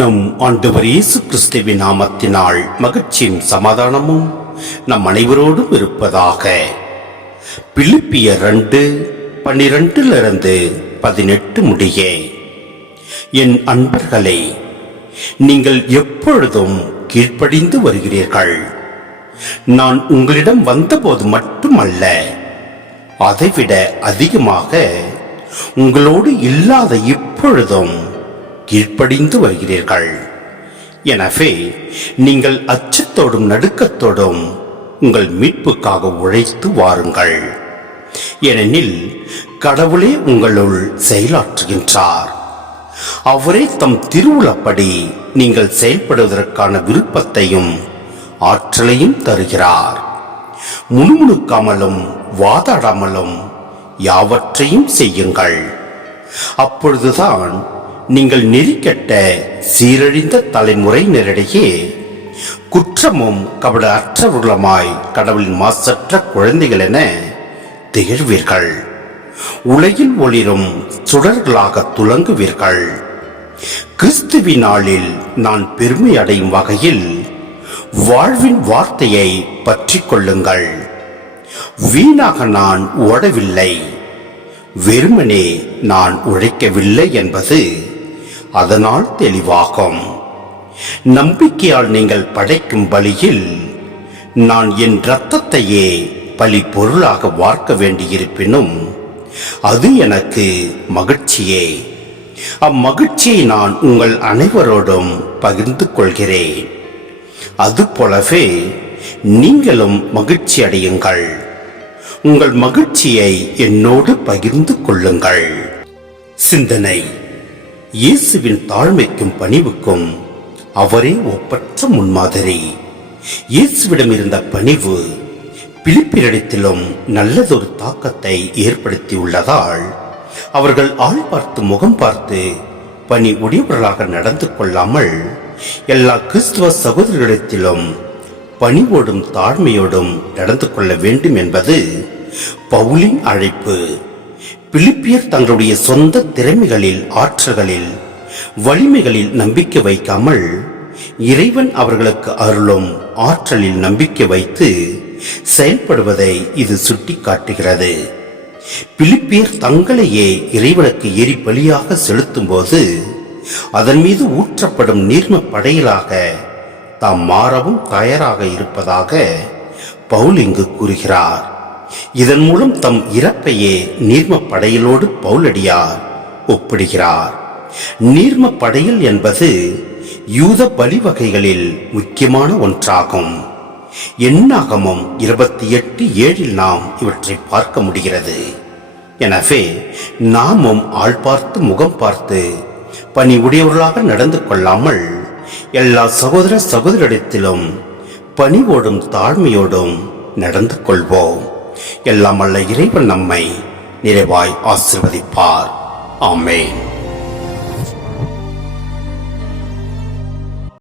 நம் ஆண்டவர் இயேசு கிறிஸ்துவின் நாமத்தினால் மகிழ்ச்சியும் சமாதானமும் நம் அனைவரோடும் இருப்பதாக. பிலிப்பிய ரெண்டு பன்னிரண்டிலிருந்து பதினெட்டு முடிய. என் அன்பர்களே நீங்கள் எப்பொழுதும் கீழ்ப்படிந்து வருகிறீர்கள். நான் உங்களிடம் வந்தபோது மட்டுமல்ல அதைவிட அதிகமாக உங்களோடு இல்லாத இப்பொழுதும் கீழ்ப்படிந்து வருகிறீர்கள். எனவே நீங்கள் அச்சத்தோடும் நடுக்கத்தோடும் உங்கள் மீட்புக்காக உழைத்து வாருங்கள். ஏனெனில் கடவுளே உங்களுள் செயலாற்றுகின்றார். அவரே தம் திருவுளப்படி நீங்கள் செயல்படுவதற்கான விருப்பத்தையும் ஆற்றலையும் தருகிறார். முணுமுணுக்காமலும் வாதாடாமலும் யாவற்றையும் செய்யுங்கள். அப்பொழுதுதான் நீங்கள் நெறிக்கட்ட சீரழிந்த தலைமுறையினரிடையே குற்றமும் கபட அற்றவர்களுமாய் கடவுளின் மாசற்ற குழந்தைகள் என திகழ்வீர்கள். உலகில் ஒளிரும் சுடர்களாக துலங்குவீர்கள். கிறிஸ்துவி நாளில் நான் பெருமை அடையும் வகையில் வாழ்வின் வார்த்தையை பற்றிக் கொள்ளுங்கள். வீணாக நான் ஓடவில்லை. வெறுமனே நான் உழைக்கவில்லை என்பது அதனால் தெளிவாகும். நம்பிக்கையால் நீங்கள் படைக்கும் பலியில் நான் என் இரத்தத்தையே பலி பொருளாக வார்க்க வேண்டியிருப்பினும் அது எனக்கு மகிழ்ச்சியே. அம்மகிழ்ச்சியை நான் உங்கள் அனைவரோடும் பகிர்ந்து கொள்கிறேன். அதுபோலவே நீங்களும் மகிழ்ச்சி அடையுங்கள். உங்கள் மகிழ்ச்சியை என்னோடு பகிர்ந்து கொள்ளுங்கள். சிந்தனை. இயேசுவின் தாழ்மைக்கும் பணிவுக்கும் அவரே ஒப்பற்ற முன்மாதிரி. இயேசுவிடம் இருந்த பணிவு பிலிப்பியரிடத்திலும் நல்லதொரு தாக்கத்தை ஏற்படுத்தியுள்ளதால் அவர்கள் ஆள் பார்த்து முகம் பார்த்து பணி உடையவர்களாக நடந்து கொள்ளாமல் எல்லா கிறிஸ்துவ சகோதரர்களிடத்திலும் பணிவோடும் தாழ்மையோடும் நடந்து கொள்ள வேண்டும் என்பது பவுலின் அழைப்பு. பிலிப்பியர் தங்களுடைய சொந்த திறமைகளில் ஆற்றல்களில் வலிமைகளில் நம்பிக்கை வைக்காமல் இறைவன் அவர்களுக்கு அருளும் ஆற்றலில் நம்பிக்கை வைத்து செயல்படுவதை இது சுட்டிக்காட்டுகிறது. பிலிப்பியர் தங்களையே இறைவனுக்கு எரி பலியாக செலுத்தும் போது அதன் மீது ஊற்றப்படும் நீர்ம படையலாக தாம் மாறவும் தயாராக இருப்பதாக பவுல் இங்கு கூறுகிறார். இதன் மூலம் தம் இறப்பையே நீர்ம படையலோடு பவுலடியார் ஒப்பிடுகிறார். நீர்ம படையல் என்பது யூத வழிவகைகளில் முக்கியமான ஒன்றாகும். எண்ணாகமும் இருபத்தி எட்டு ஏழில் நாம் இவற்றை பார்க்க முடிகிறது. எனவே நாமும் ஆள் பார்த்து முகம் பார்த்து பணி உடையவர்களாக நடந்து கொள்ளாமல் எல்லா சகோதர சகோதரிடத்திலும் பணிவோடும் தாழ்மையோடும் நடந்து கொள்வோம். எல்லாம் அல்ல இறைவன் நம்மை நிறைவாய் ஆசிர்வதிப்பார். ஆமேன்.